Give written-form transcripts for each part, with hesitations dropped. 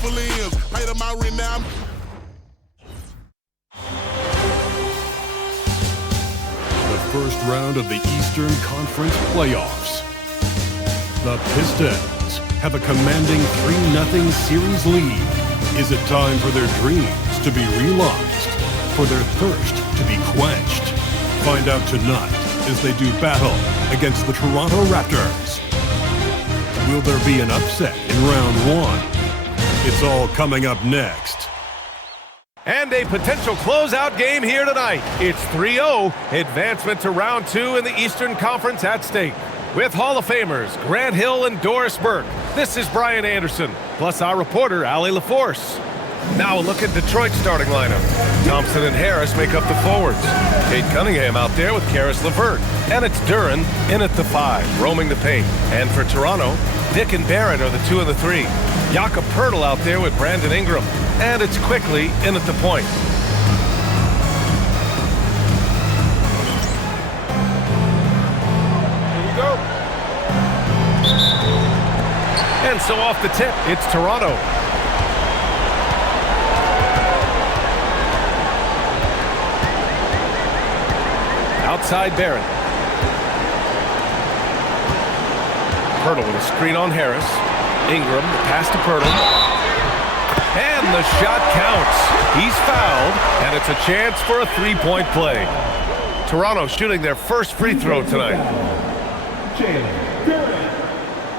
for limbs. Height of my renown. The first round of the Eastern Conference playoffs. The Pistons have a commanding 3-0 series lead. Is it time for their dreams to be realized? For their thirst to be quenched? Find out tonight as they do battle against the Toronto Raptors. Will there be an upset in round one? It's all coming up next. And a potential closeout game here tonight. It's 3-0, advancement to round two in the Eastern Conference at stake. With Hall of Famers Grant Hill and Doris Burke, this is Brian Anderson, plus our reporter, Allie LaForce. Now a look at Detroit's starting lineup. Thompson and Harris make up the forwards. Kate Cunningham out there with Karis LeVert. And it's Duren in at the 5, roaming the paint. And for Toronto, Dick and Barrett are the 2 and the 3. Jakob Poeltl out there with Brandon Ingram. And it's Quickly in at the point. Here we go. And so off the tip, it's Toronto. Outside Barrett. Poeltl with a screen on Harris. Ingram, the pass to Poeltl. And the shot counts. He's fouled, and it's a chance for a three-point play. Toronto shooting their first free throw tonight.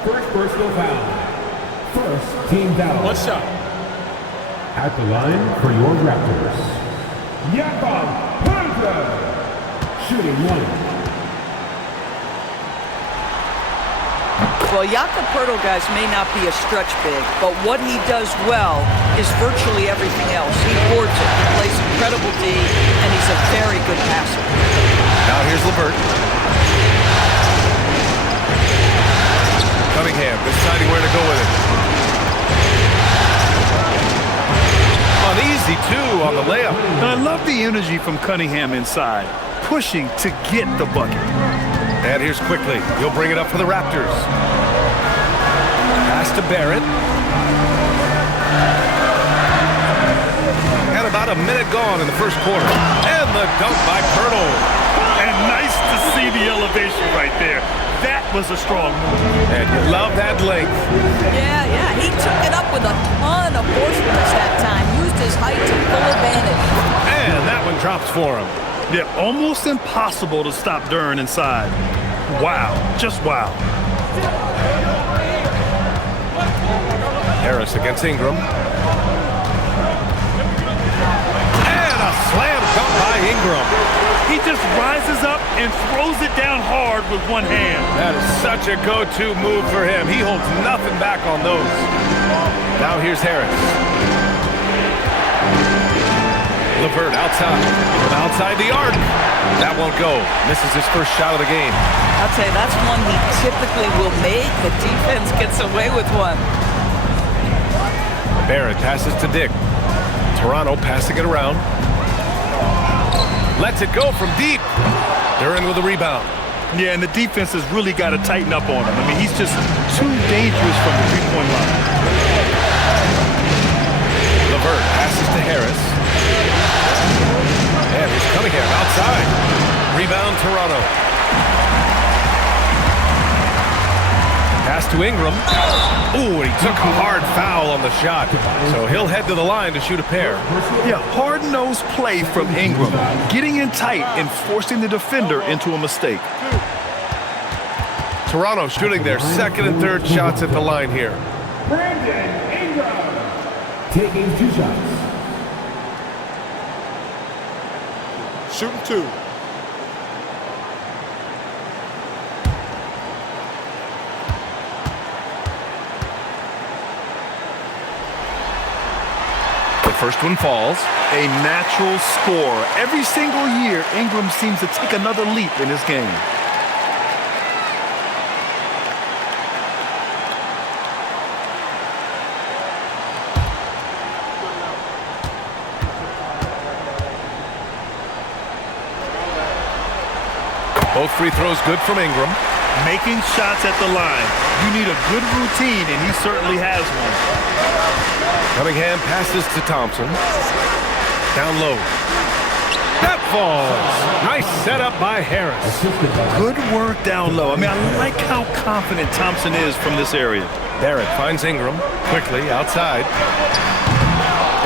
First personal foul. First team foul. One shot. At the line for your Raptors, Jakob Poeltl. Shooting one. Well, Jakob Poeltl, guys, may not be a stretch big, but what he does well is virtually everything else. He boards it, he plays incredible D, and he's a very good passer. Now here's LeVert. Cunningham deciding where to go with it. Uneasy, too, on the layup. And I love the energy from Cunningham inside, pushing to get the bucket. And here's Quickly. He'll bring it up for the Raptors. Pass to Barrett. And about a minute gone in the first quarter. And the dunk by Poeltl. And nice to see the elevation right there. That was a strong move. And you love that length. Yeah, he took it up with a ton of forcefulness that time. Used his height to full advantage. And that one drops for him. Yeah, almost impossible to stop Duren inside. Wow, just wow. Harris against Ingram. And a slam dunk by Ingram. He just rises up and throws it down hard with one hand. That is such a go-to move for him. He holds nothing back on those. Now here's Harris. LeVert outside the arc. That won't go. Misses his first shot of the game. I'll tell you, that's one he typically will make. The defense gets away with one. Barrett passes to Dick. Toronto passing it around. Lets it go from deep. Duren with a rebound. Yeah, and the defense has really got to tighten up on him. I mean, he's just too dangerous from the three-point line. LeVert passes to Harris. And here's Cunningham outside. Rebound, Toronto. Pass to Ingram. Ooh, and he took a hard foul on the shot. So he'll head to the line to shoot a pair. Yeah, hard-nosed play from Ingram. Getting in tight and forcing the defender into a mistake. Toronto shooting their second and third shots at the line here. Brandon Ingram taking 2 shots. Shooting 2. The first one falls. A natural scorer. Every single year, Ingram seems to take another leap in his game. Both free throws good from Ingram. Making shots at the line. You need a good routine, and he certainly has one. Cunningham passes to Thompson. Down low. That falls. Nice setup by Harris. Good work down low. I mean, I like how confident Thompson is from this area. Barrett finds Ingram quickly outside.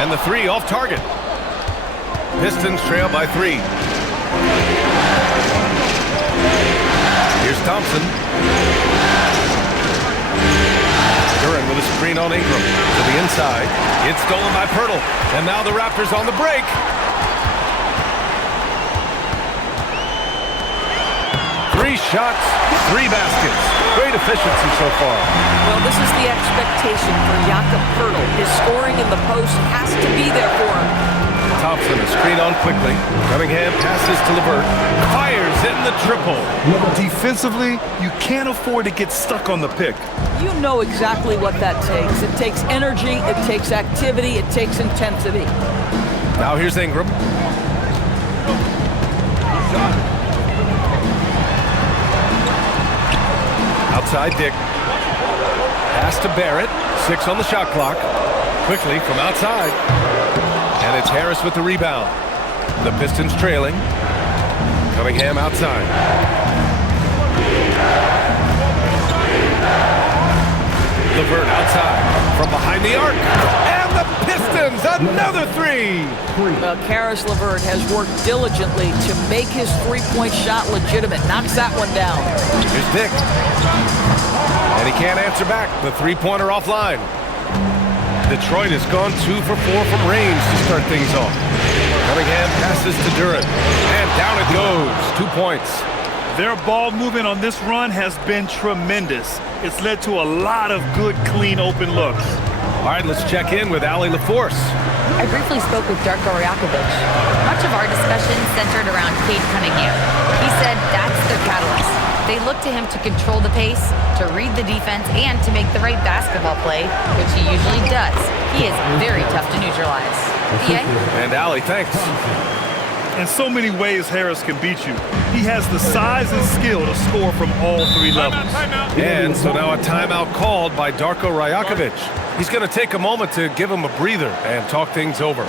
And the three off target. Pistons trail by 3. Here's Thompson. Duran with a screen on Ingram to the inside. It's stolen by Pirtle. And now the Raptors on the break. Three shots, 3 baskets. Great efficiency so far. Well, this is the expectation for Jakob Pirtle. His scoring in the post has to be there for him. Thompson is screen on quickly. Cunningham passes to LeVert. Fires in the triple. Defensively, you can't afford to get stuck on the pick. You know exactly what that takes. It takes energy, it takes activity, it takes intensity. Now here's Ingram. Outside Dick. Pass to Barrett. 6 on the shot clock. Quickly from outside. And it's Harris with the rebound. The Pistons trailing. Cunningham outside. LeVert outside. From behind the arc. And the Pistons, another 3. Karis LeVert has worked diligently to make his three-point shot legitimate. Knocks that one down. Here's Dick. And he can't answer back. The three-pointer offline. Detroit has gone 2 for 4 from range to start things off. Cunningham passes to Duran. And down it goes. 2 points. Their ball movement on this run has been tremendous. It's led to a lot of good, clean, open looks. All right, let's check in with Allie LaForce. I briefly spoke with Darko Rajakovic. Much of our discussion centered around Cade Cunningham. He said that's their catalyst. They look to him to control the pace, to read the defense, and to make the right basketball play, which he usually does. He is very tough to neutralize. PA? And Allie, thanks. In so many ways, Harris can beat you. He has the size and skill to score from all 3 levels. And so now a timeout called by Darko Rajakovic. He's going to take a moment to give him a breather and talk things over.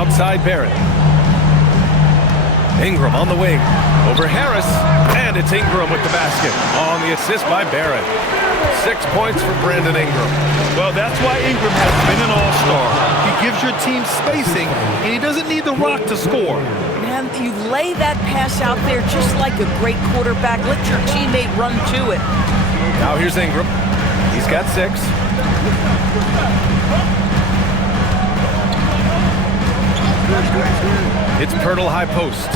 Outside Barrett. Ingram on the wing. Over Harris. And it's Ingram with the basket. On the assist by Barrett. 6 points for Brandon Ingram. Well, that's why Ingram has been an all-star. He gives your team spacing, and he doesn't need the rock to score. Man, you lay that pass out there just like a great quarterback. Let your teammate run to it. Now here's Ingram. He's got 6. It's Pirtle high post.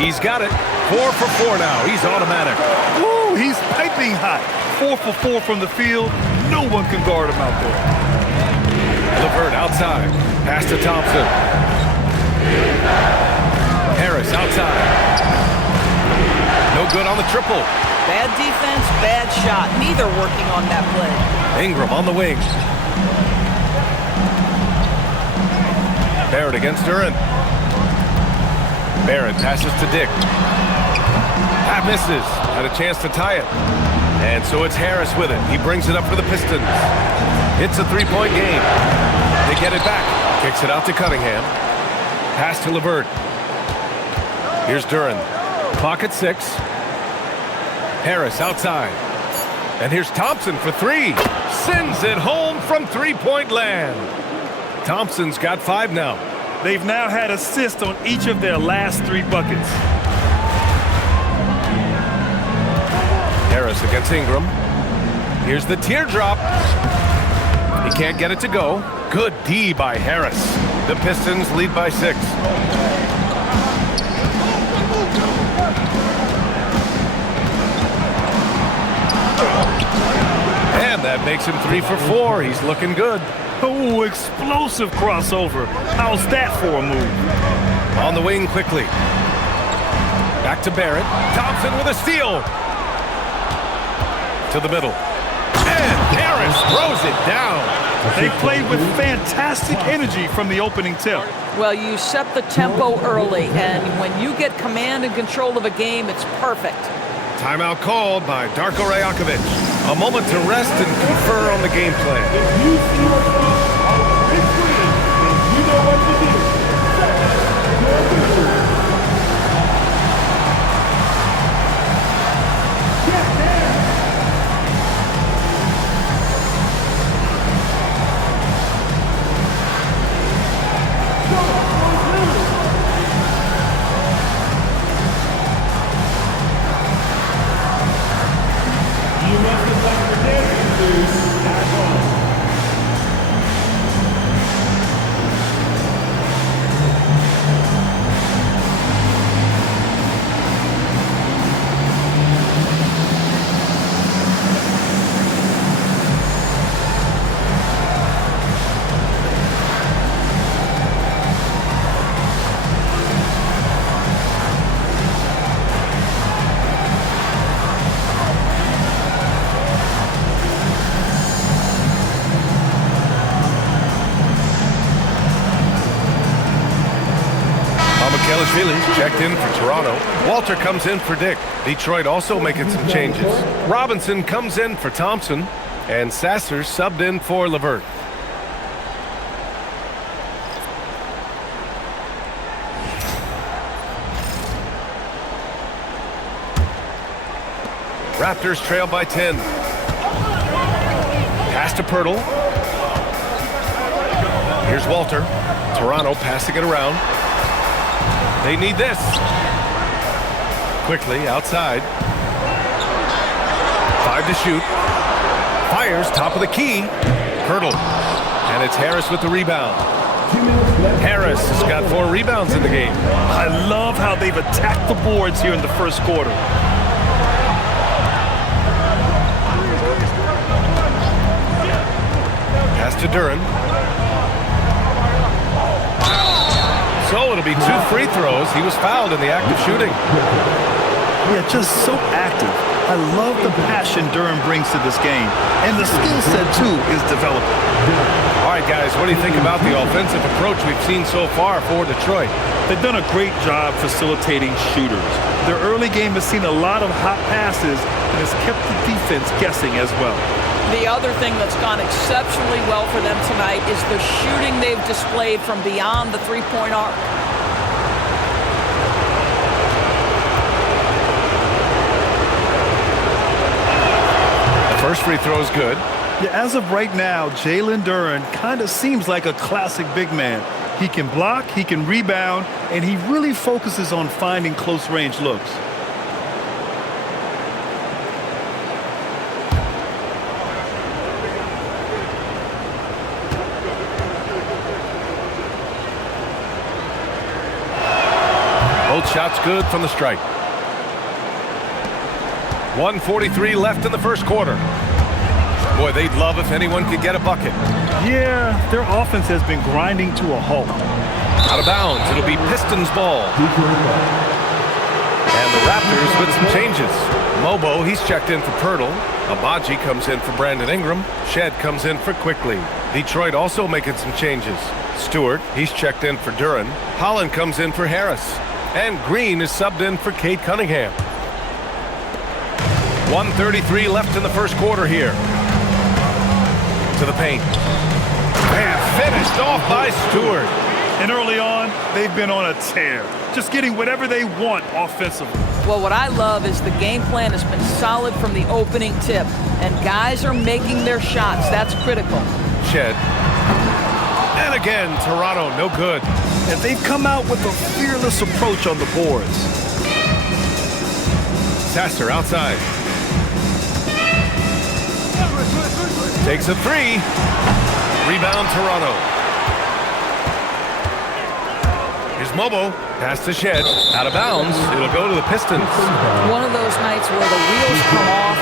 He's got it. 4 for 4 now. He's automatic. Woo, he's piping hot. 4 for 4 from the field. No one can guard him out there. LeVert outside. Pass to Thompson. Harris outside. No good on the triple. Bad defense, bad shot. Neither working on that play. Ingram on the wing. Barrett against Duran. Barrett passes to Dick. That misses. Had a chance to tie it. And so it's Harris with it. He brings it up for the Pistons. It's a three-point game. They get it back. Kicks it out to Cunningham. Pass to LeVert. Here's Duran. Clock at 6. Harris outside. And here's Thompson for three. Sends it home from three-point land. Thompson's got 5 now. They've now had assists on each of their last 3 buckets. Harris against Ingram. Here's the teardrop. He can't get it to go. Good D by Harris. The Pistons lead by 6. And that makes him 3 for 4. He's looking good. Oh, explosive crossover. How's that for a move? On the wing quickly. Back to Barrett. Thompson with a steal. To the middle. And Harris throws it down. They played with fantastic energy from the opening tip. Well, you set the tempo early, and when you get command and control of a game, it's perfect. Timeout called by Darko Rajakovic. A moment to rest and confer on the game plan. If you see yourself on the big screen, then you know what to do. Set your position. Get there. You must select your dancing shoes at home. Kelishvili checked in for Toronto. Walter comes in for Dick. Detroit also making some changes. Robinson comes in for Thompson. And Sasser subbed in for LeVert. Raptors trail by 10. Pass to Pirtle. Here's Walter. Toronto passing it around. They need this. Quickly outside. 5 to shoot. Fires top of the key. Pirtle. And it's Harris with the rebound. Harris has got 4 rebounds in the game. I love how they've attacked the boards here in the first quarter. Pass to Duran. So it'll be 2 free throws. He was fouled in the act of shooting. Yeah, just so active. I love the passion Duran brings to this game. And the skill set, too, is developing. All right, guys, what do you think about the offensive approach we've seen so far for Detroit? They've done a great job facilitating shooters. Their early game has seen a lot of hot passes and has kept the defense guessing as well. The other thing that's gone exceptionally well for them tonight is the shooting they've displayed from beyond the three-point arc. The first free throw is good. Yeah, as of right now, Jalen Duran kind of seems like a classic big man. He can block, he can rebound, and he really focuses on finding close-range looks. Both shots good from the stripe. 1:43 left in the first quarter. Boy, they'd love if anyone could get a bucket. Yeah, their offense has been grinding to a halt. Out of bounds. It'll be Pistons ball. And the Raptors with some changes. Mobo, he's checked in for Pirtle. Abaji comes in for Brandon Ingram. Shed comes in for Quickly. Detroit also making some changes. Stewart, he's checked in for Duran. Holland comes in for Harris. And Green is subbed in for Kate Cunningham. 1:33 left in the first quarter here. To the paint. And finished off by Stewart. And early on, they've been on a tear, just getting whatever they want offensively. Well, what I love is the game plan has been solid from the opening tip, and guys are making their shots. That's critical. Shed. And again, Toronto, no good. And they've come out with a fearless approach on the boards. Sasser outside. Takes a three. Rebound, Toronto. Here's Mobo. Pass to Shed. Out of bounds. It'll go to the Pistons. One of those nights where the wheels come off,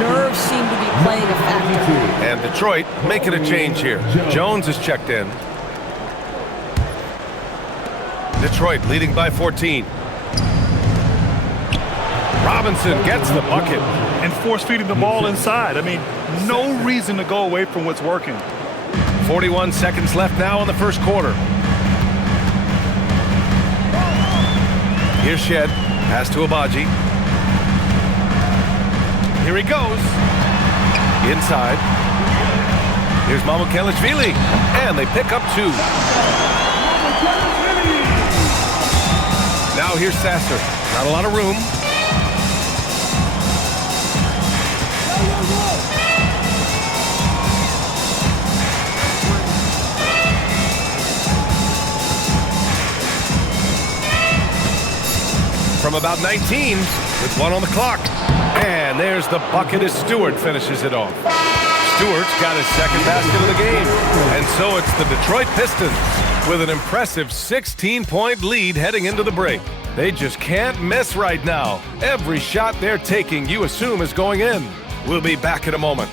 nerves seem to be playing a factor. And Detroit making a change here. Jones is checked in. Detroit leading by 14. Robinson gets the bucket. And force-feeding the ball inside. I mean, no reason to go away from what's working. 41 seconds left now in the first quarter. Here's Shed. Pass to Abaji. Here he goes. Inside. Here's Mamukelashvili. And they pick up two. Now here's Sasser. Not a lot of room. From about 19 with one on the clock. And there's the bucket as Stewart finishes it off. Stewart's got his second basket of the game. And so it's the Detroit Pistons with an impressive 16-point lead heading into the break. They just can't miss right now. Every shot they're taking, you assume, is going in. We'll be back in a moment.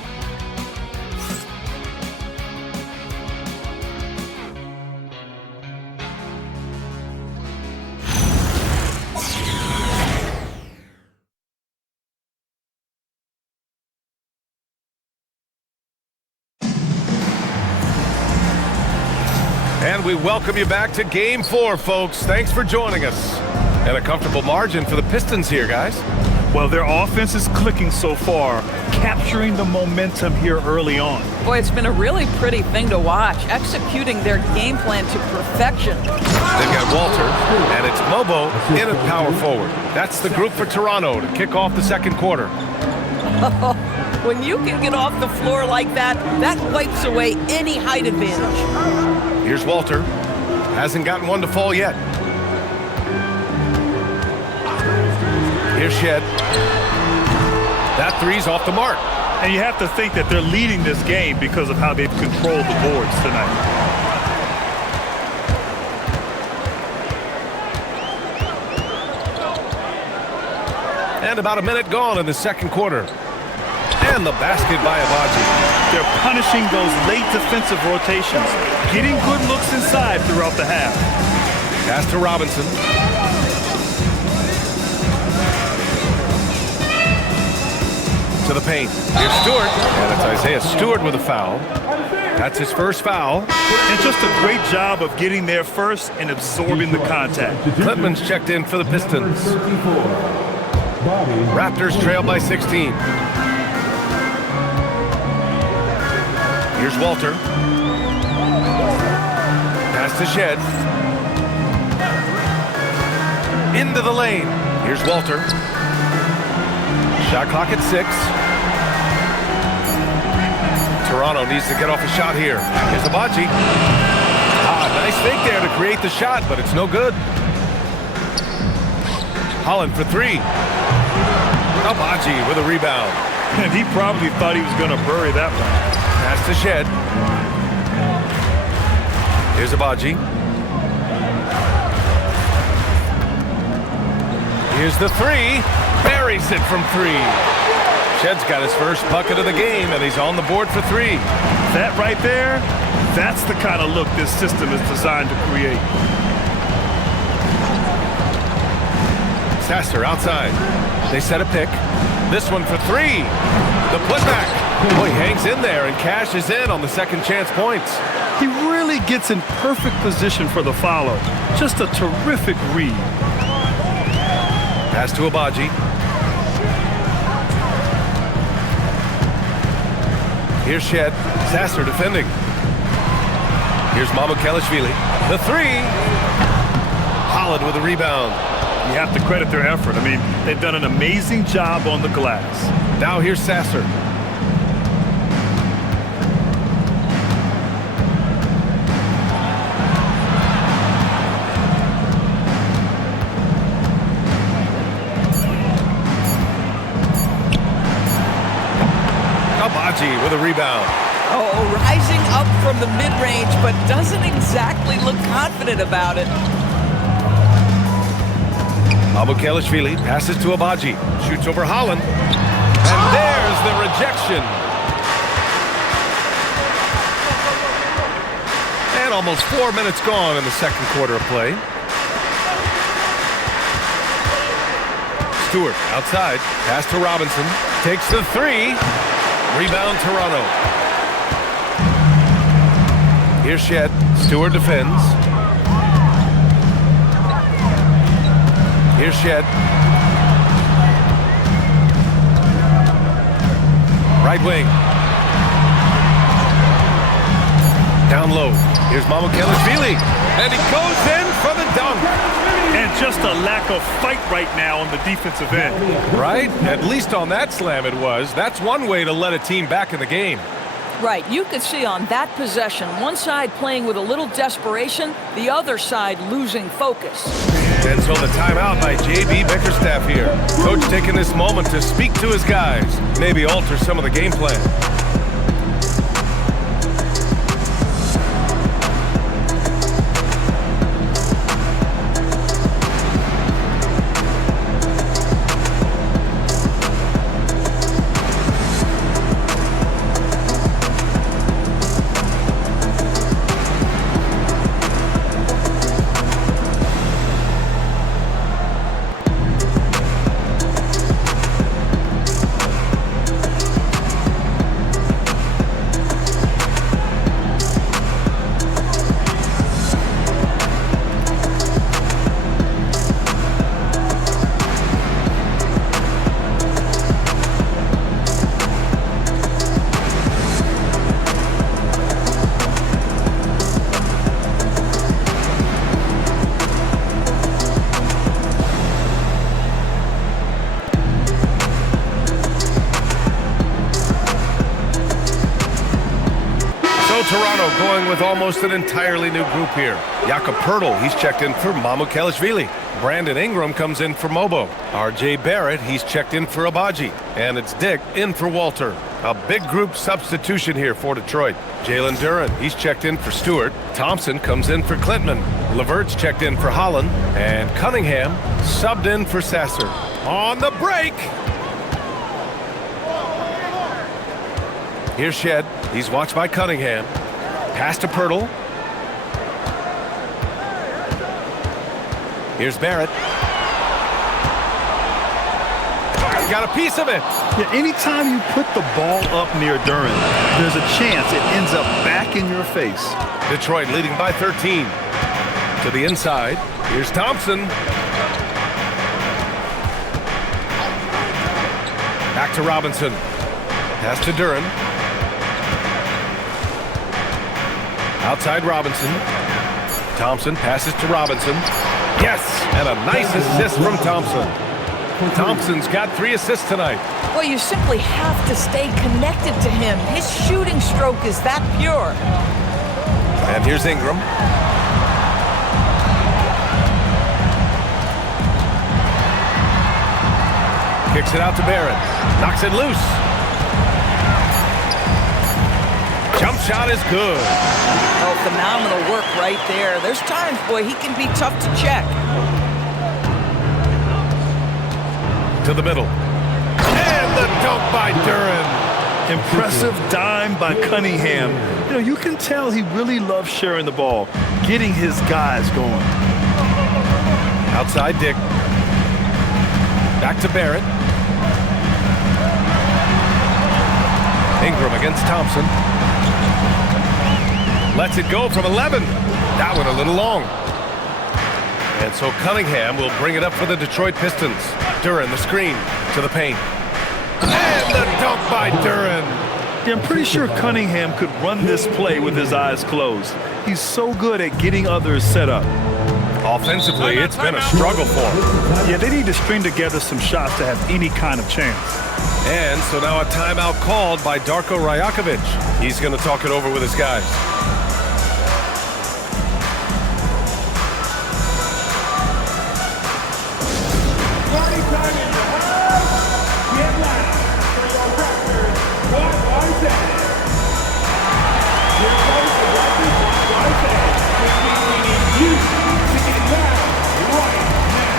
And we welcome you back to Game 4, folks. Thanks for joining us. And a comfortable margin for the Pistons here, guys. Well, their offense is clicking so far, capturing the momentum here early on. Boy, it's been a really pretty thing to watch, executing their game plan to perfection. They've got Walter, and it's Mobo in at power forward. That's the group for Toronto to kick off the second quarter. When you can get off the floor like that, that wipes away any height advantage. Here's Walter. Hasn't gotten one to fall yet. Here's Shed. That three's off the mark. And you have to think that they're leading this game because of how they've controlled the boards tonight. And about a minute gone in the second quarter. And the basket by Abaji. They're punishing those late defensive rotations, getting good looks inside throughout the half. Pass to Robinson. To the paint. Here's Stewart. And it's Isaiah Stewart with a foul. That's his first foul. And just a great job of getting there first and absorbing the contact. Clintman's checked in for the Pistons. Raptors trail by 16. Here's Walter. Pass to Shed. Into the lane. Here's Walter. Shot clock at 6. Toronto needs to get off a shot here. Here's Abaji. Nice fake there to create the shot, but it's no good. Holland for 3. Abaji with a rebound. And he probably thought he was going to bury that one. Pass to Shed. Here's Abaji. Here's the 3. Buries it from 3. Shed's got his first bucket of the game, and he's on the board for 3. That right there, that's the kind of look this system is designed to create. Sasser outside. They set a pick. This one for three. The putback. Boy, hangs in there and cashes in on the second chance points. He really gets in perfect position for the follow. Just a terrific read. Pass to Abaji. Here's Shed. Sasser defending. Here's Mamukelashvili. The three. Holland with a rebound. You have to credit their effort. I mean, they've done an amazing job on the glass. Now here's Sasser. Abaji with a rebound. Oh, rising up from the mid-range, but doesn't exactly look confident about it. Mamukelashvili passes to Abaji. Shoots over Holland. And there's the rejection. And almost 4 minutes gone in the second quarter of play. Stewart outside. Pass to Robinson. Takes the three. Rebound Toronto. Here's Shed. Stewart defends. Here's Shed. Right wing. Down low. Here's Mamukelashvili. And he goes in for the dunk. And just a lack of fight right now on the defensive end. Right? At least on that slam it was. That's one way to let a team back in the game. Right, you could see on that possession, one side playing with a little desperation, the other side losing focus. And so the timeout by J.B. Bickerstaff here. Coach taking this moment to speak to his guys, maybe alter some of the game plan. Toronto going with almost an entirely new group here. Jakob Poeltl, he's checked in for Mamukelashvili. Brandon Ingram comes in for Mobo. R.J. Barrett, he's checked in for Abaji. And it's Dick in for Walter. A big group substitution here for Detroit. Jalen Duren, he's checked in for Stewart. Thompson comes in for Klintman. Levert's checked in for Holland. And Cunningham subbed in for Sasser. On the break! Here's Shed. He's watched by Cunningham. Pass to Poeltl. Here's Barrett. Got a piece of it. Yeah, anytime you put the ball up near Duren, there's a chance it ends up back in your face. Detroit leading by 13. To the inside. Here's Thompson. Back to Robinson. Pass to Duren. Outside Robinson. Thompson passes to Robinson. Yes, and a nice assist from Thompson. Thompson's got 3 assists tonight. Well, you simply have to stay connected to him. His shooting stroke is that pure. And here's Ingram. Kicks it out to Barrett. Knocks it loose. Jump shot is good. Oh, phenomenal work right there. There's times, boy, he can be tough to check. To the middle. And the dunk by Duren. Impressive dime by Cunningham. You know, you can tell he really loves sharing the ball, getting his guys going. Outside Dick. Back to Barrett. Ingram against Thompson. Lets it go from 11. That one a little long. And so Cunningham will bring it up for the Detroit Pistons. Duren, the screen to the paint. And the dunk by Duren. Yeah, I'm pretty sure Cunningham could run this play with his eyes closed. He's so good at getting others set up. Offensively, it's been a struggle for him. Yeah, they need to string together some shots to have any kind of chance. And so now a timeout called by Darko Rajakovic. He's going to talk it over with his guys. Party time in the house. Get loud for your Raptors. What I said. Here comes the Raptors. What I said. Which means we need you to get loud right now.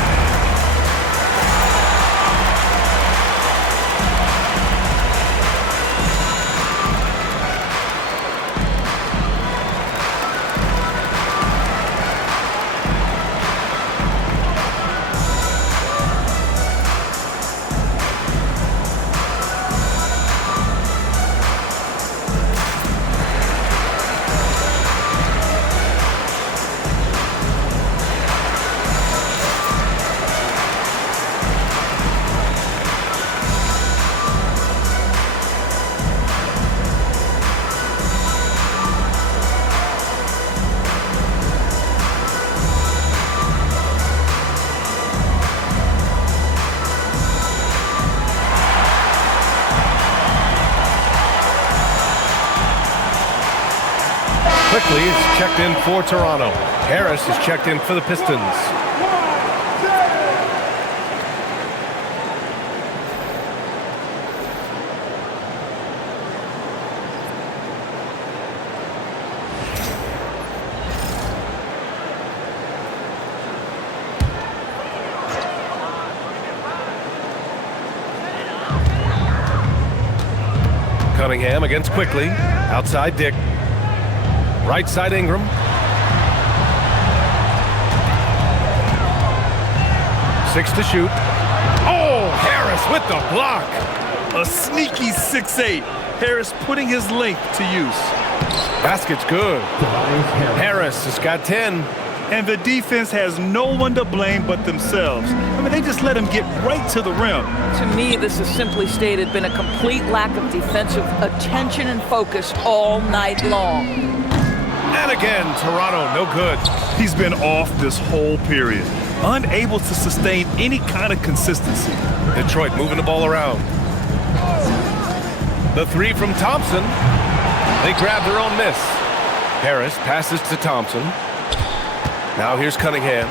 Quickly is checked in for Toronto. Harris is checked in for the Pistons. Cunningham against Quickly. Outside Dick. Right side Ingram. 6 to shoot. Oh, Harris with the block. A sneaky 6'8". Harris putting his length to use. Basket's good. Harris has got 10. And the defense has no one to blame but themselves. I mean, they just let him get right to the rim. To me, this is simply stated been a complete lack of defensive attention and focus all night long. And again, Toronto, no good. He's been off this whole period, unable to sustain any kind of consistency. Detroit moving the ball around. The 3 from Thompson. They grab their own miss. Harris passes to Thompson. Now here's Cunningham.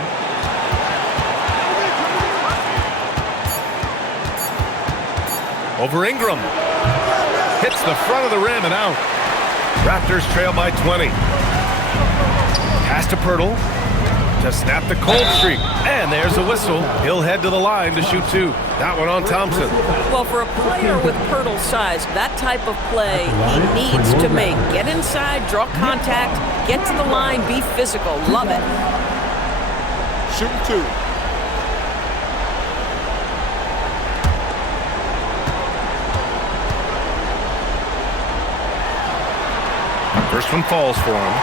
Over Ingram. Hits the front of the rim and out. Raptors trail by 20. Pass to Pirtle to snap the cold streak. And there's the whistle. He'll head to the line to shoot 2. That one on Thompson. Well, for a player with Pirtle's size, that type of play he needs to make. Get inside, draw contact, get to the line, be physical. Love it. Shooting 2. First one falls for him.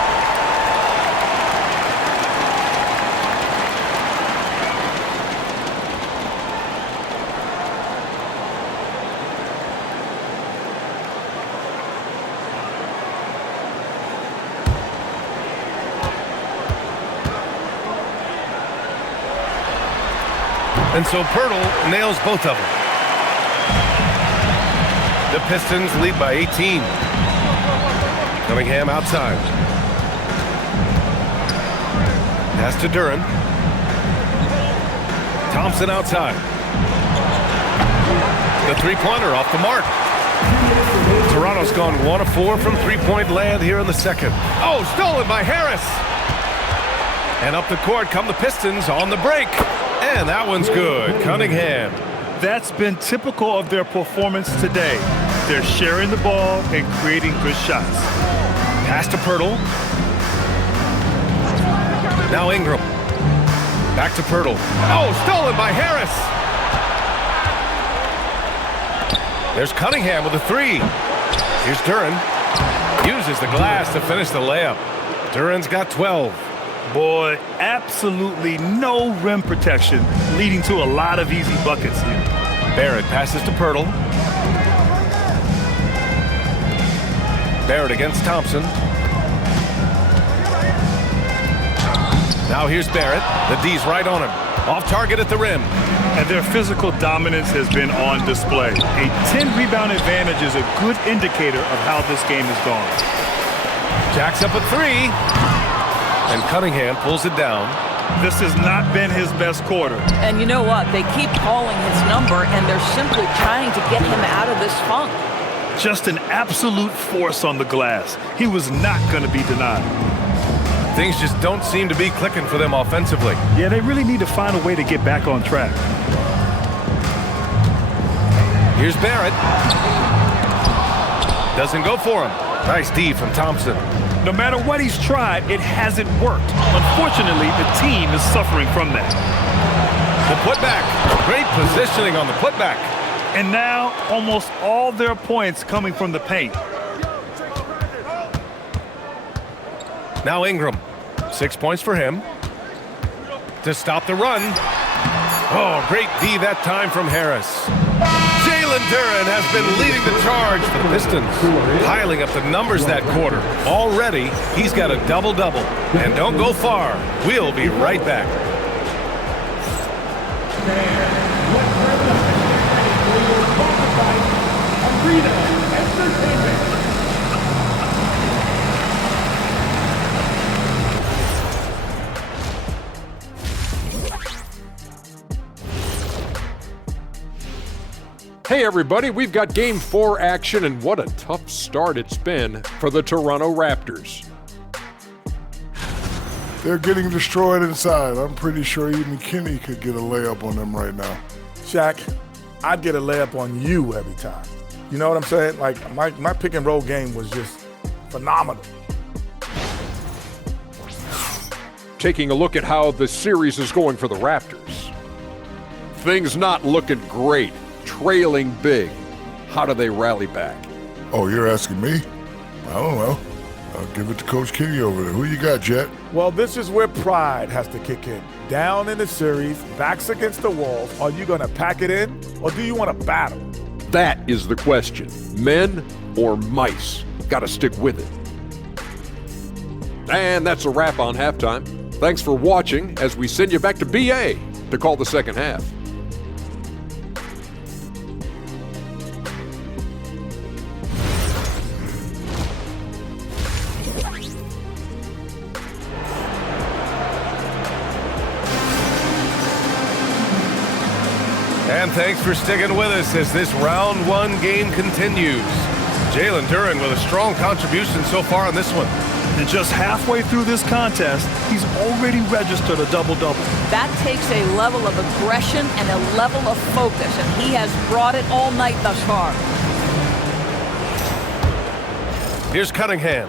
And so Pirtle nails both of them. The Pistons lead by 18. Cunningham outside. Pass to Duren. Thompson outside. The three-pointer off the mark. Toronto's gone 1 of 4 from three-point land here in the second. Oh, stolen by Harris. And up the court come the Pistons on the break. And that one's good. Cunningham. That's been typical of their performance today. They're sharing the ball and creating good shots. Pass to Pirtle. Now Ingram. Back to Pirtle. Oh, stolen by Harris. There's Cunningham with a 3. Here's Duren. Uses the glass to finish the layup. Duren's got 12. Boy, absolutely no rim protection, leading to a lot of easy buckets here. Barrett passes to Pirtle. Barrett against Thompson. Now here's Barrett. The D's right on him. Off target at the rim. And their physical dominance has been on display. A 10-rebound advantage is a good indicator of how this game has gone. Jack's up a 3. And Cunningham pulls it down. This has not been his best quarter. And you know what? They keep calling his number, and they're simply trying to get him out of this funk. Just an absolute force on the glass. He was not going to be denied. Things just don't seem to be clicking for them offensively. Yeah, they really need to find a way to get back on track. Here's Barrett. Doesn't go for him. Nice D from Thompson. No matter what he's tried, it hasn't worked. Unfortunately, the team is suffering from that. The putback. Great positioning on the putback. And now, almost all their points coming from the paint. Now Ingram. 6 points for him. To stop the run. Oh, great D that time from Harris. Jaylen Duren has been leading the charge for the Pistons, piling up the numbers that quarter. Already, he's got a double-double. And don't go far. We'll be right back. Hey everybody, we've got Game 4 action, and what a tough start it's been for the Toronto Raptors. They're getting destroyed inside. I'm pretty sure even Kenny could get a layup on them right now. Shaq, I'd get a layup on you every time. You know what I'm saying? Like, my pick and roll game was just phenomenal. Taking a look at how the series is going for the Raptors. Things not looking great. Trailing big. How do they rally back? Oh, you're asking me? I don't know. I'll give it to Coach Kenny over there. Who you got, Jet? Well, this is where pride has to kick in. Down in the series, backs against the walls. Are you going to pack it in, or do you want to battle? That is the question. Men or mice? Got to stick with it. And that's a wrap on halftime. Thanks for watching as we send you back to BA to call the second half. And thanks for sticking with us as this round 1 game continues. Jaylen Duren with a strong contribution so far in this one. And just halfway through this contest, he's already registered a double-double. That takes a level of aggression and a level of focus, and he has brought it all night thus far. Here's Cunningham.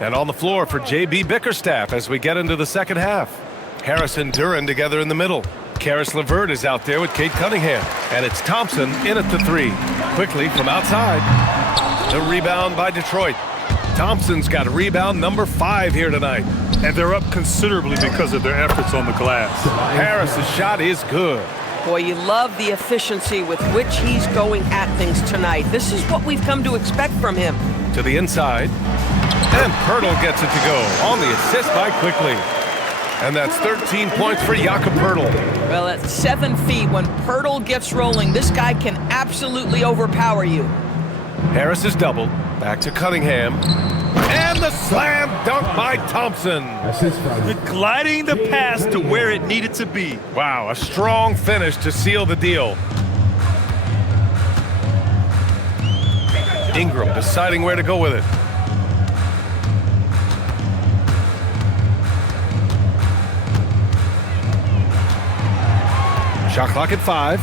And on the floor for J.B. Bickerstaff as we get into the second half. Harris and Duren together in the middle. Karis LeVert is out there with Kate Cunningham. And it's Thompson in at the 3. Quickly from outside. The rebound by Detroit. Thompson's got rebound number 5 here tonight. And they're up considerably because of their efforts on the glass. Harris's shot is good. Boy, you love the efficiency with which he's going at things tonight. This is what we've come to expect from him. To the inside. And Pirtle gets it to go on the assist by Quickly. And that's 13 points for Jakob Pirtle. Well, at 7 feet, when Pirtle gets rolling, this guy can absolutely overpower you. Harris is doubled. Back to Cunningham. And the slam dunk by Thompson. Gliding the pass to where it needed to be. Wow, a strong finish to seal the deal. Ingram deciding where to go with it. Shot clock at 5.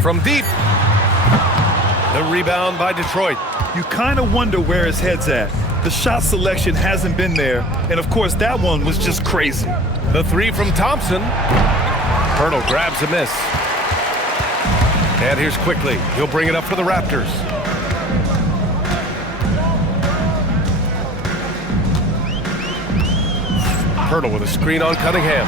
From deep. The rebound by Detroit. You kind of wonder where his head's at. The shot selection hasn't been there. And of course, that one was just crazy. The 3 from Thompson. Pirtle grabs a miss. And here's Quickly. He'll bring it up for the Raptors. Pirtle with a screen on Cunningham.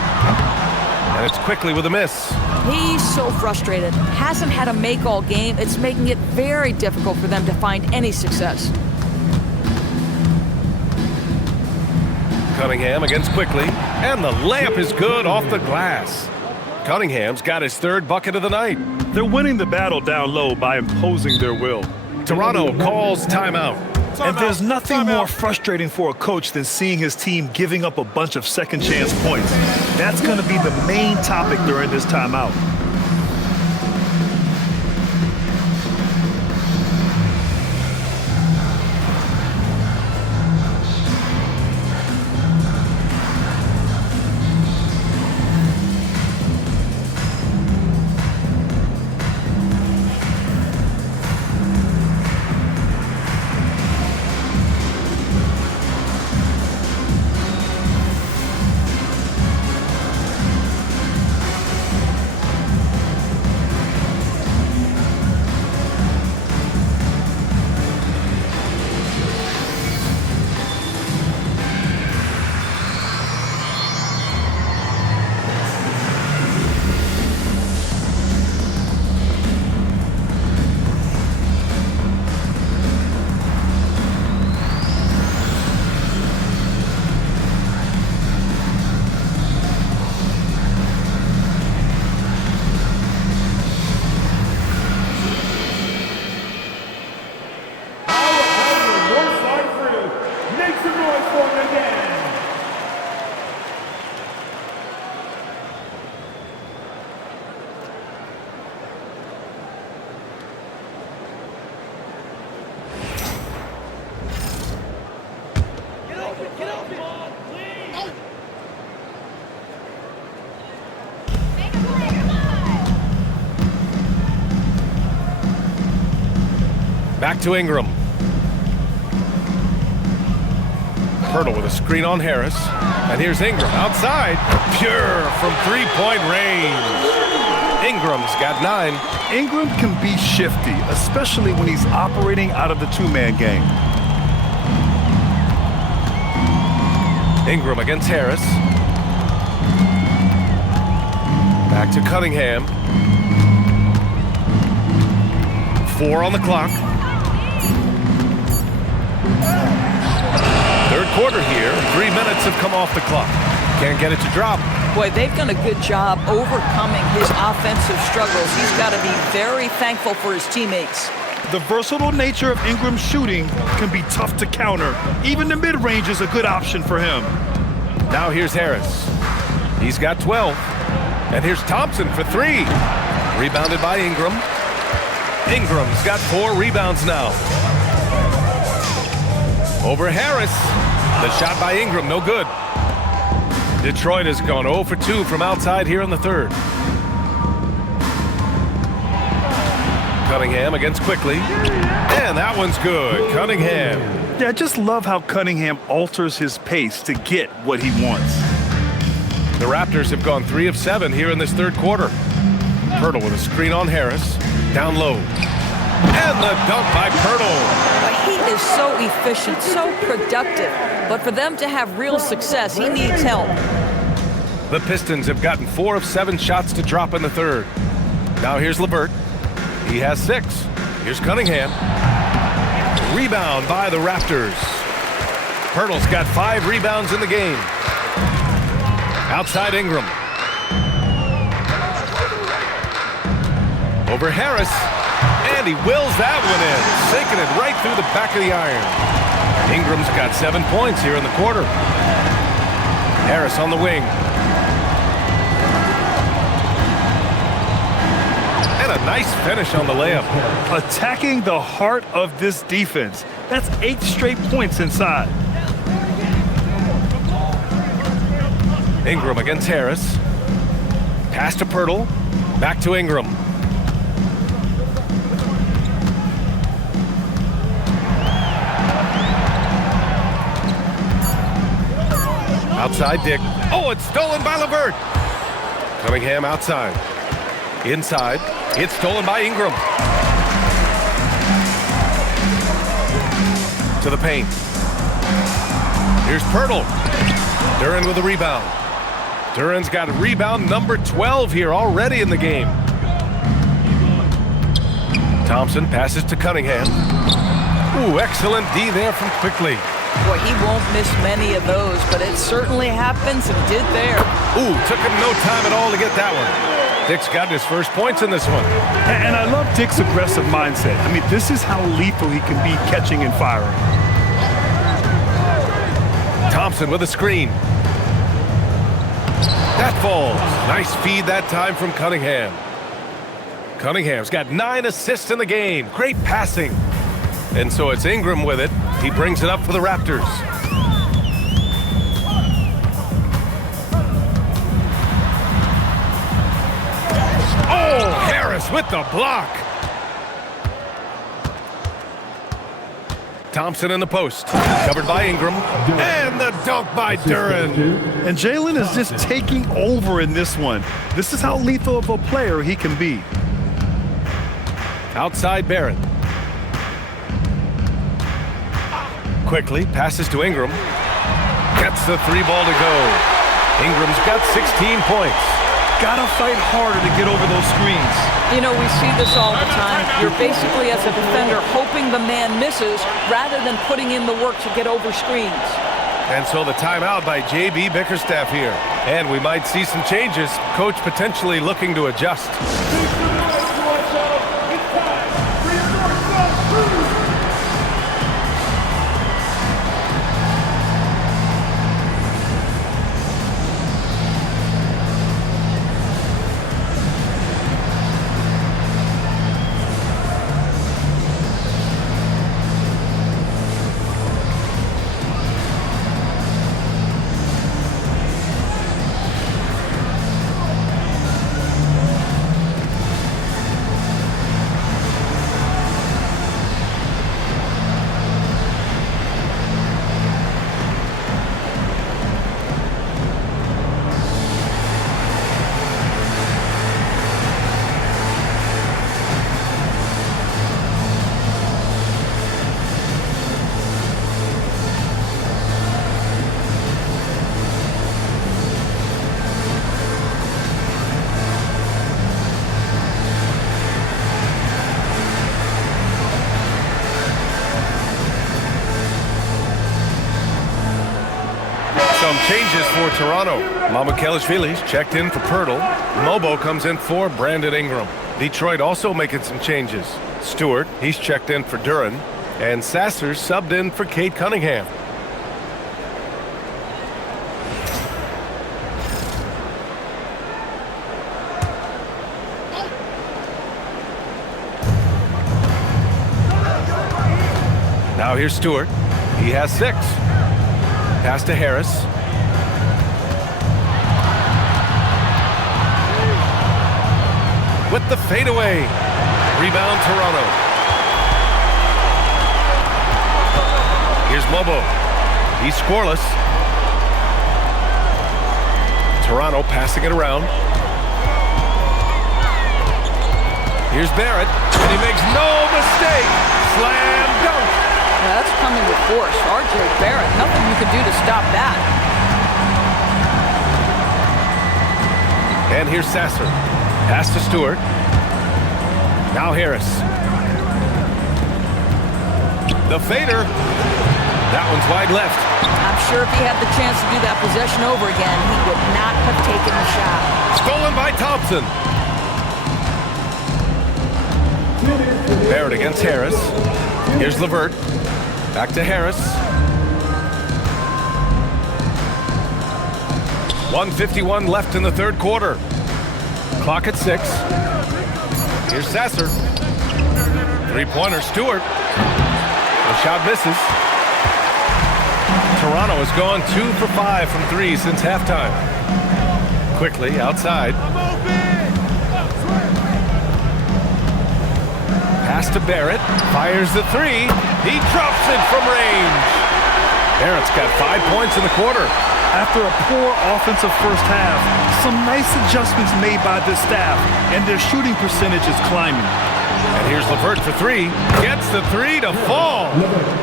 And it's Quickly with a miss. He's so frustrated. Hasn't had a make all game. It's making it very difficult for them to find any success. Cunningham against Quickly. And the layup is good off the glass. Cunningham's got his third bucket of the night. They're winning the battle down low by imposing their will. Toronto calls timeout. And there's nothing more frustrating for a coach than seeing his team giving up a bunch of second chance points. That's going to be the main topic during this timeout. Back to Ingram. Pirtle with a screen on Harris. And here's Ingram outside. Pure from three-point range. Ingram's got 9. Ingram can be shifty, especially when he's operating out of the two-man game. Ingram against Harris. Back to Cunningham. 4 on the clock. Third quarter here. 3 minutes have come off the clock. Can't get it to drop. Boy, they've done a good job overcoming his offensive struggles. He's got to be very thankful for his teammates. The versatile nature of Ingram's shooting can be tough to counter. Even the mid-range is a good option for him. Now here's Harris. He's got 12. And here's Thompson for 3. Rebounded by Ingram. Ingram's got 4 rebounds now. Over Harris. The shot by Ingram, no good. Detroit has gone 0 for 2 from outside here in the third. Cunningham against Quickly. And that one's good. Cunningham. Yeah, I just love how Cunningham alters his pace to get what he wants. The Raptors have gone 3 of 7 here in this third quarter. Pirtle with a screen on Harris. Down low. And the dunk by Pirtle. He is so efficient, so productive. But for them to have real success, he needs help. The Pistons have gotten 4 of 7 shots to drop in the third. Now here's LeVert. He has 6. Here's Cunningham. Rebound by the Raptors. Pirtle's got 5 rebounds in the game. Outside Ingram. Over Harris. And he wills that one in, sinking it right through the back of the iron. Ingram's got 7 points here in the quarter. Harris on the wing. And a nice finish on the layup. Attacking the heart of this defense. That's 8 straight points inside. Ingram against Harris. Pass to Pirtle. Back to Ingram. Outside Dick. Oh, it's stolen by LeVert. Cunningham outside. Inside. It's stolen by Ingram. To the paint. Here's Pirtle. Duren with a rebound. Duren's got rebound number 12 here already in the game. Thompson passes to Cunningham. Ooh, excellent D there from Quickly. Boy, he won't miss many of those, but it certainly happens and did there. Ooh, took him no time at all to get that one. Dick's got his first points in this one. And I love Dick's aggressive mindset. I mean, this is how lethal he can be catching and firing. Thompson with a screen. That falls. Nice feed that time from Cunningham. Cunningham's got 9 assists in the game. Great passing. And so it's Ingram with it. He brings it up for the Raptors. Oh, Harris with the block. Thompson in the post. Covered by Ingram. And the dunk by Duren. And Jaylen is just taking over in this one. This is how lethal of a player he can be. Outside Barrett. Quickly passes to Ingram. Gets the 3 ball to go. Ingram's got 16 points. Gotta fight harder to get over those screens. You know, we see this all the time. You're basically, as a defender, hoping the man misses rather than putting in the work to get over screens. And so the timeout by J.B. Bickerstaff here. And we might see some changes. Coach potentially looking to adjust. Some changes for Toronto. Mamukelashvili's checked in for Pirtle. Mobo comes in for Brandon Ingram. Detroit also making some changes. Stewart, he's checked in for Duren. And Sasser subbed in for Kate Cunningham. Now here's Stewart. He has 6. Pass to Harris. With the fadeaway. Rebound Toronto. Here's Mobo. He's scoreless. Toronto passing it around. Here's Barrett. And he makes no mistake. Slam dunk. Now that's coming with force. R.J. Barrett, nothing you can do to stop that. And here's Sasser. Pass to Stewart. Now Harris. The fader. That one's wide left. I'm sure if he had the chance to do that possession over again, he would not have taken the shot. Stolen by Thompson. Barrett against Harris. Here's Levert. Back to Harris. 1:51 left in the third quarter. Clock at 6. Here's Sasser. 3-pointer Stewart. The shot misses. Toronto has gone 2 for 5 from 3 since halftime. Quickly outside. Pass to Barrett. Fires the 3. He drops it from range. Barrett's got 5 points in the quarter. After a poor offensive first half, some nice adjustments made by this staff, and their shooting percentage is climbing. And here's LeVert for three. Gets the three to fall.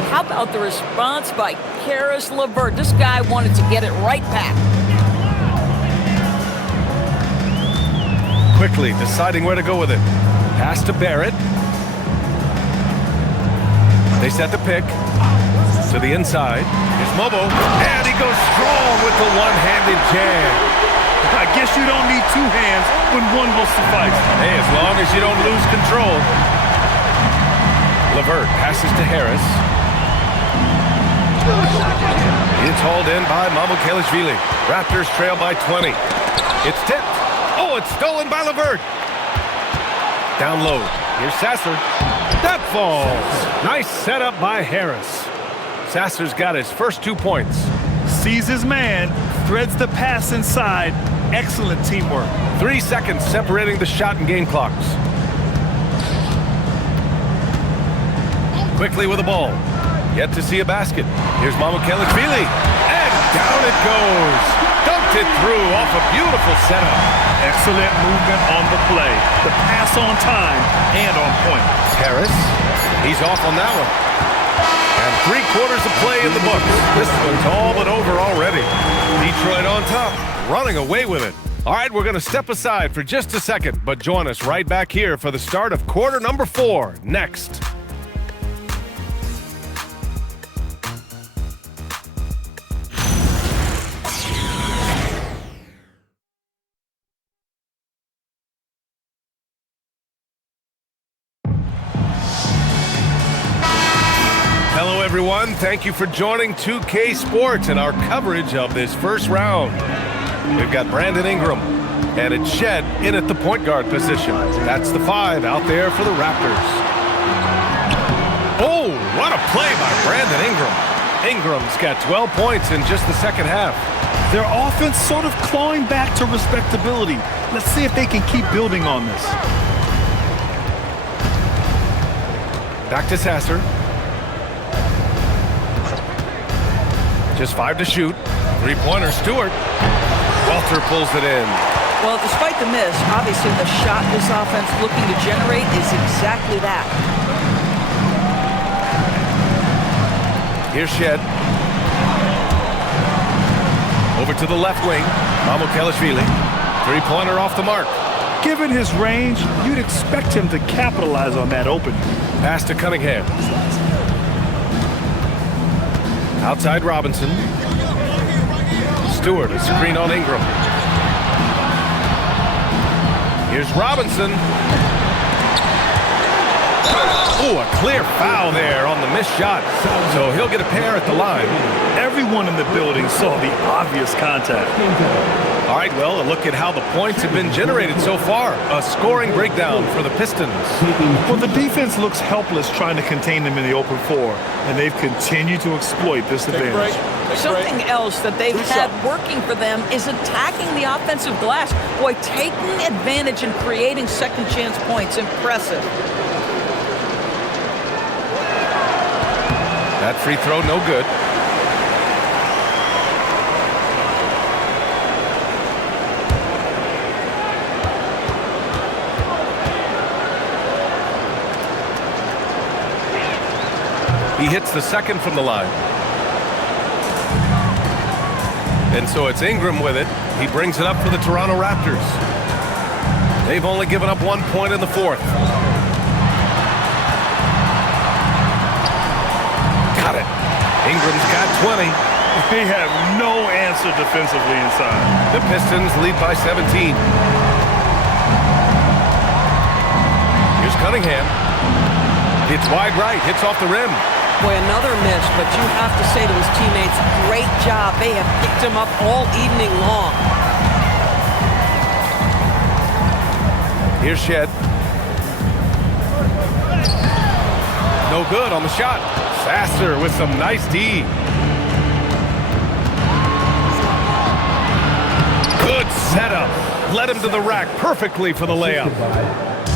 How about the response by Caris LeVert? This guy wanted to get it right back. Quickly deciding where to go with it. Pass to Barrett. They set the pick to the inside. Here's Mobo, and he goes strong with the one-handed jam. I guess you don't need two hands when one will suffice. Hey, as long as you don't lose control. LeVert passes to Harris. It's hauled in by Mamukelashvili. Raptors trail by 20. It's tipped. Oh, it's stolen by LeVert. Down low. Here's Sasser. That falls. Nice setup by Harris. Sasser's got his first 2 points. Sees his man, threads the pass inside. Excellent teamwork. 3 seconds separating the shot and game clocks. Quickly with the ball. Yet to see a basket. Here's Mamukelashvili. And down it goes. Dunked it through off a beautiful setup. Excellent movement on the play. The pass on time and on point. Harris, he's off on that one. And 3/4 of play in the books. This one's all but over already. Detroit on top, running away with it. All right, we're going to step aside for just a second, but join us right back here for the start of quarter number 4 next. Hello, everyone. Thank you for joining 2K Sports and our coverage of this first round. We've got Brandon Ingram, and it's Shed in at the point guard position. That's the 5 out there for the Raptors. Oh, what a play by Brandon Ingram. Ingram's got 12 points in just the second half. Their offense sort of clawing back to respectability. Let's see if they can keep building on this. Back to Sasser. Just 5 to shoot. 3-pointer, Stewart. Walter pulls it in. Well, despite the miss, obviously the shot this offense looking to generate is exactly that. Here's Shed. Over to the left wing. Mamukelashvili. 3-pointer off the mark. Given his range, you'd expect him to capitalize on that opening. Pass to Cunningham. Outside Robinson. Stewart, a screen on Ingram. Here's Robinson. Oh, a clear foul there on the missed shot. So he'll get a pair at the line. Everyone in the building saw the obvious contact. All right, well, a look at how the points have been generated so far. A scoring breakdown for the Pistons. Well, the defense looks helpless trying to contain them in the open floor, and they've continued to exploit this advantage. Something else that they've had working for them is attacking the offensive glass. Boy, taking advantage and creating second chance points. Impressive. That free throw, no good. He hits the second from the line. And so it's Ingram with it. He brings it up for the Toronto Raptors. They've only given up 1 point in the fourth. Got it. Ingram's got 20. They have no answer defensively inside. The Pistons lead by 17. Here's Cunningham. Hits wide right, hits off the rim. Boy, another miss, but you have to say to his teammates, great job. They have picked him up all evening long. Here's Shed. No good on the shot. Sasser with some nice D. Good setup. Led him to the rack perfectly for the layup.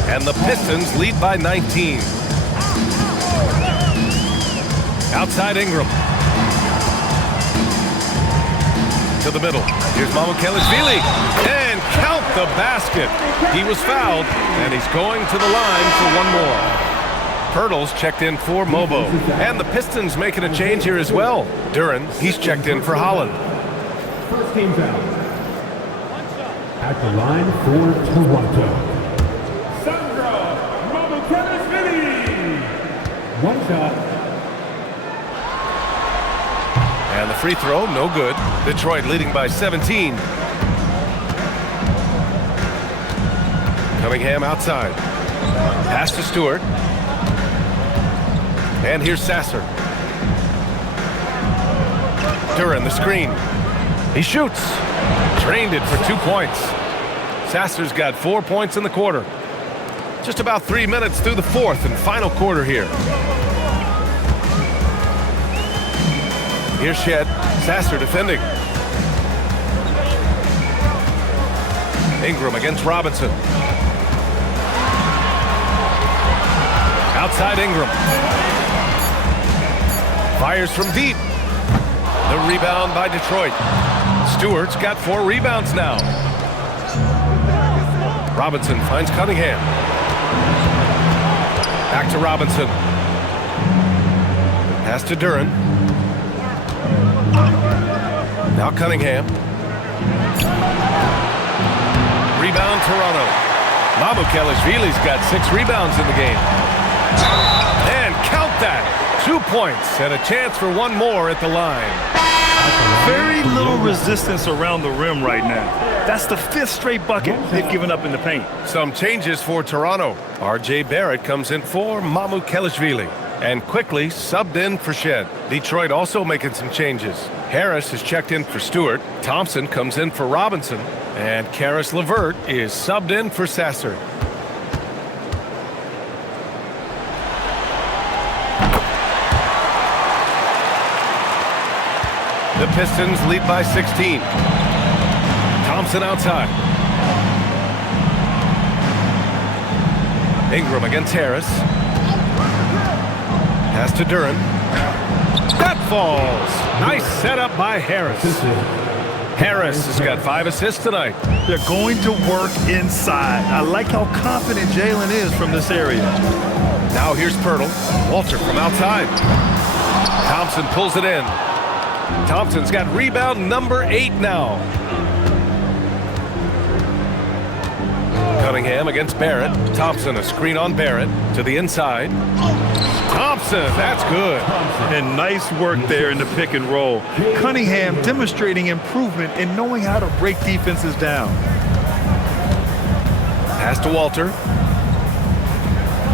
And the Pistons lead by 19. Outside Ingram. to the middle. Here's Mamukelashvili, and count the basket. He was fouled, and he's going to the line for one more. Pirtle's checked in for Mobo, and the Pistons making a change here as well. Duren, he's checked in for Holland. First team's out. At the line for Toronto, Sandra Mamukelashvili. One shot. And the free throw, no good. Detroit leading by 17. Cunningham outside. Pass to Stewart. And here's Sasser. Duren, the screen. He shoots. Drained it for 2 points. Sasser's got 4 points in the quarter. Just about 3 minutes through the fourth and final quarter here. Here's Shed. Sasser defending. Ingram against Robinson. Outside Ingram. Fires from deep. The rebound by Detroit. Stewart's got 4 rebounds now. Robinson finds Cunningham. Back to Robinson. Pass to Duren. Now Cunningham. Rebound Toronto. Mamukelashvili's got 6 rebounds in the game. And count that. 2 points and a chance for one more at the line. Very little resistance around the rim right now. That's the 5th straight bucket they've given up in the paint. Some changes for Toronto. R.J. Barrett comes in for Mamukelashvili and quickly subbed in for Shed. Detroit also making some changes. Harris is checked in for Stewart. Thompson comes in for Robinson. And Karis LeVert is subbed in for Sasser. The Pistons lead by 16. Thompson outside. Ingram against Harris. Pass to Duren. That falls. Nice setup by Harris. Harris has got 5 assists tonight. They're going to work inside. I like how confident Jaylen is from this area. Now here's Pirtle. Walter from outside. Thompson pulls it in. Thompson's got rebound number 8 now. Cunningham against Barrett. Thompson, a screen on Barrett to the inside. Thompson, that's good. And nice work there in the pick and roll. Cunningham demonstrating improvement in knowing how to break defenses down. Pass to Walter.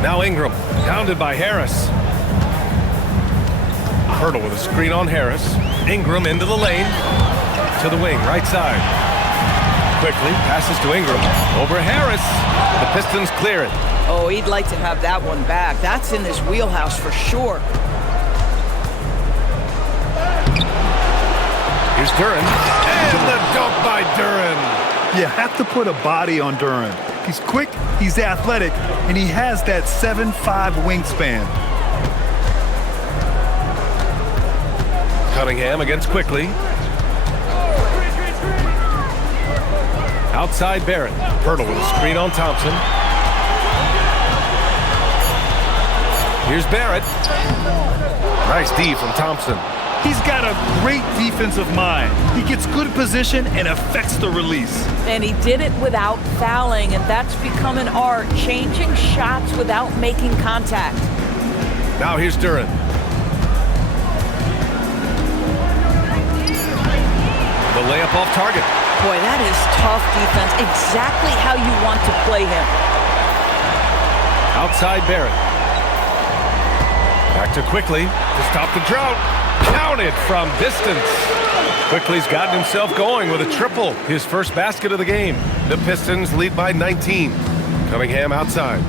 Now Ingram, pounded by Harris. Pirtle with a screen on Harris. Ingram into the lane. To the wing, right side. Quickly, passes to Ingram. Over Harris. The Pistons clear it. Oh, he'd like to have that one back. That's in his wheelhouse for sure. Here's Duren. And the dunk by Duren. You have to put a body on Duren. He's quick, he's athletic, and he has that 7'5" wingspan. Cunningham against Quickly. Outside Barrett. Pirtle with a screen on Thompson. Here's Barrett. Nice D from Thompson. He's got a great defensive mind. He gets good position and affects the release. And he did it without fouling, and that's become an art, changing shots without making contact. Now here's Duren. The layup off target. Boy, that is tough defense. Exactly how you want to play him. Outside Barrett. Back to Quickly to stop the drought. Counted from distance. Quickly's gotten himself going with a triple. His first basket of the game. The Pistons lead by 19. Cunningham outside.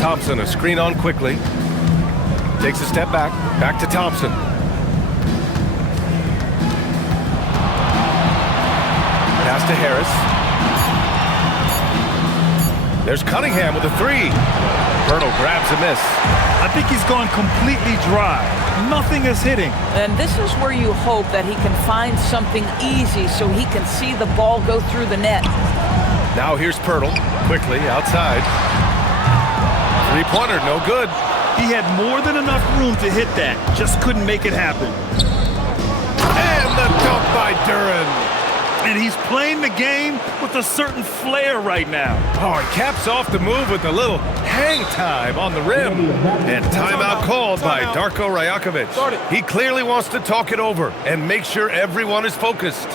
Thompson, a screen on Quickly. Takes a step back. Back to Thompson. Pass to Harris. There's Cunningham with a three. Pirtle grabs a miss. I think he's gone completely dry. Nothing is hitting. And this is where you hope that he can find something easy so he can see the ball go through the net. Now here's Pirtle, quickly outside. Three-pointer, no good. He had more than enough room to hit that, just couldn't make it happen. And the dunk by Duren. And he's playing the game with a certain flair right now. Oh, and caps off the move with a little hang time on the rim. And timeout called by Darko Rajakovic. He clearly wants to talk it over and make sure everyone is focused.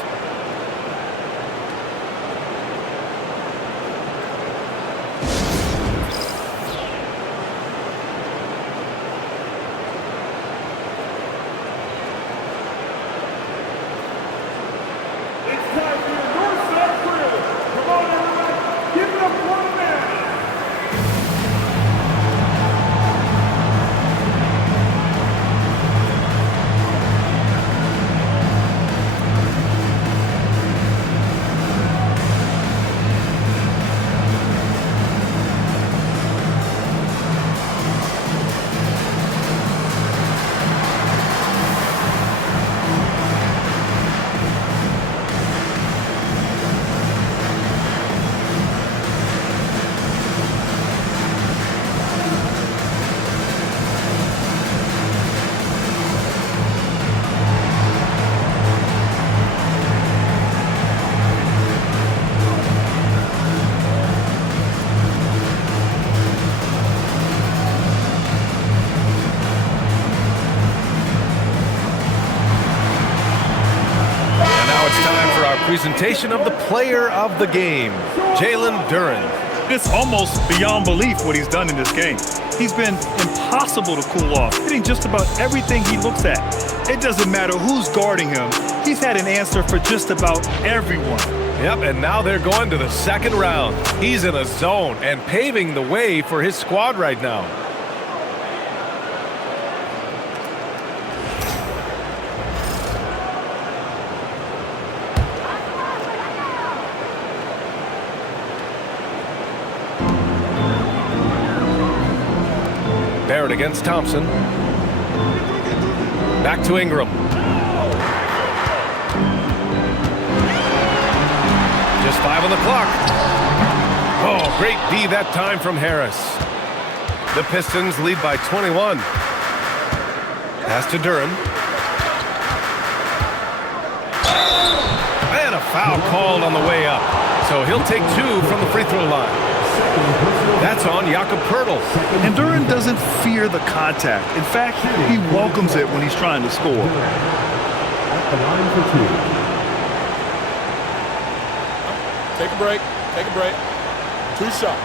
Presentation of the player of the game, Jalen Duren. It's almost beyond belief what he's done in this game. He's been impossible to cool off, hitting just about everything he looks at. It doesn't matter who's guarding him. He's had an answer for just about everyone. Yep, and now they're going to the second round. He's in a zone and paving the way for his squad right now. Barrett against Thompson. Back to Ingram. Just 5 on the clock. Oh, great D that time from Harris. The Pistons lead by 21. Pass to Duren. And a foul called on the way up. So he'll take 2 from the free throw line. That's on Jakob Pirtle. And Duren doesn't fear the contact. In fact, he welcomes it when he's trying to score. At the line for 2. Take a break. Take a break. 2 shots.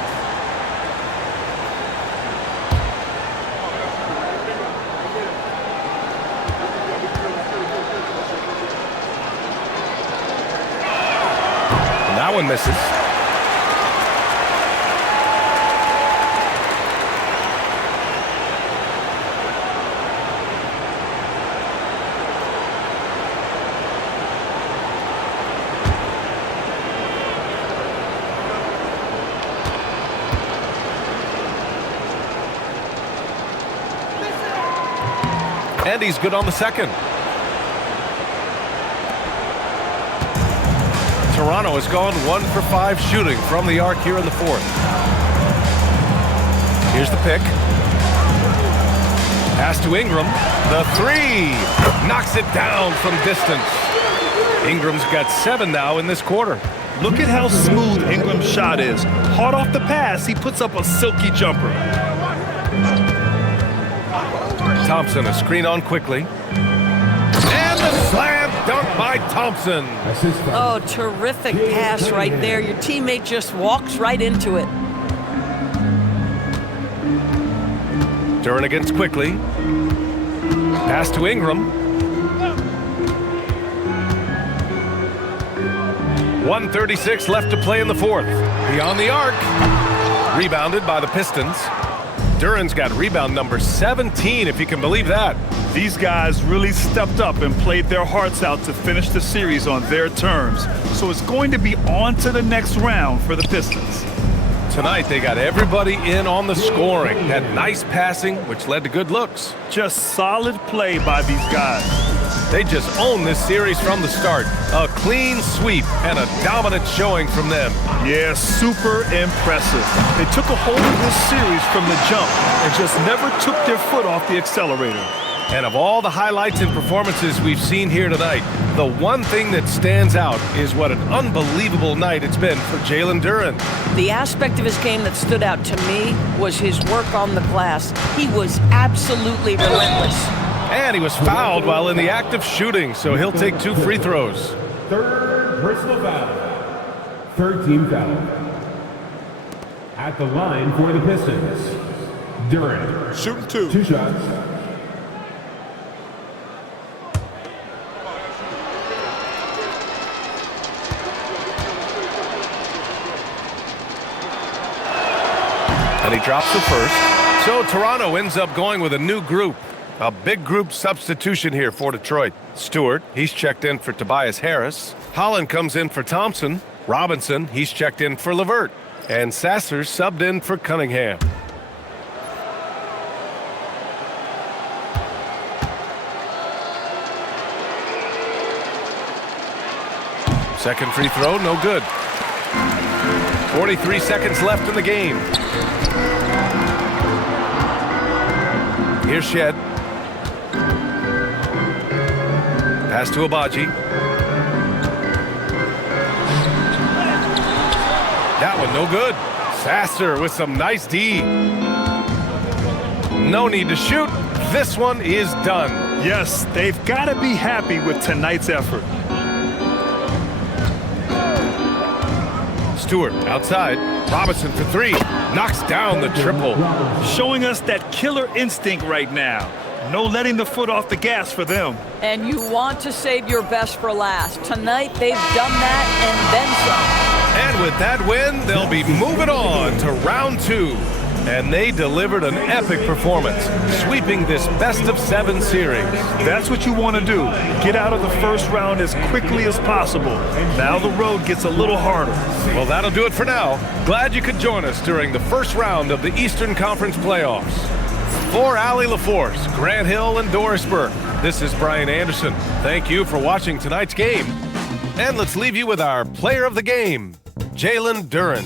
And that one misses. And he's good on the second. Toronto has gone 1 for 5 shooting from the arc here in the fourth. Here's the pick. Pass to Ingram. The three. Knocks it down from distance. Ingram's got 7 now in this quarter. Look at how smooth Ingram's shot is. Hard off the pass, he puts up a silky jumper. Thompson, a screen on quickly. And the slam dunk by Thompson. Oh, terrific pass right there. Your teammate just walks right into it. Duren against quickly. Pass to Ingram. 1:36 left to play in the fourth. Beyond the arc. Rebounded by the Pistons. Duren's got rebound number 17, if you can believe that. These guys really stepped up and played their hearts out to finish the series on their terms. So it's going to be on to the next round for the Pistons. Tonight, they got everybody in on the scoring. Had nice passing, which led to good looks. Just solid play by these guys. They just own this series from the start. A clean sweep and a dominant showing from them. Yeah, super impressive. They took a hold of this series from the jump and just never took their foot off the accelerator. And of all the highlights and performances we've seen here tonight, the one thing that stands out is what an unbelievable night it's been for Jalen Duren. The aspect of his game that stood out to me was his work on the glass. He was absolutely relentless. And he was fouled while in the act of shooting, so he'll take 2 free throws. Third personal foul. Third team foul. At the line for the Pistons, Duren. Shooting 2. 2 shots. And he drops the first. So Toronto ends up going with a new group. A big group substitution here for Detroit. Stewart, he's checked in for Tobias Harris. Holland comes in for Thompson. Robinson, he's checked in for LeVert. And Sasser subbed in for Cunningham. Second free throw, no good. 43 seconds left in the game. Here's Shed. Pass to Abaji. That one no good. Sasser with some nice D. No need to shoot. This one is done. Yes, they've got to be happy with tonight's effort. Stewart outside. Robinson for 3. Knocks down the triple. Showing us that killer instinct right now. No letting the foot off the gas for them. And you want to save your best for last. Tonight, they've done that and then some. And with that win, they'll be moving on to round 2. And they delivered an epic performance, sweeping this best-of-7 series. That's what you want to do. Get out of the first round as quickly as possible. Now the road gets a little harder. Well, that'll do it for now. Glad you could join us during the first round of the Eastern Conference playoffs. For Allie LaForce, Grant Hill, and Doris Burke, this is Brian Anderson. Thank you for watching tonight's game. And let's leave you with our player of the game, Jalen Duren.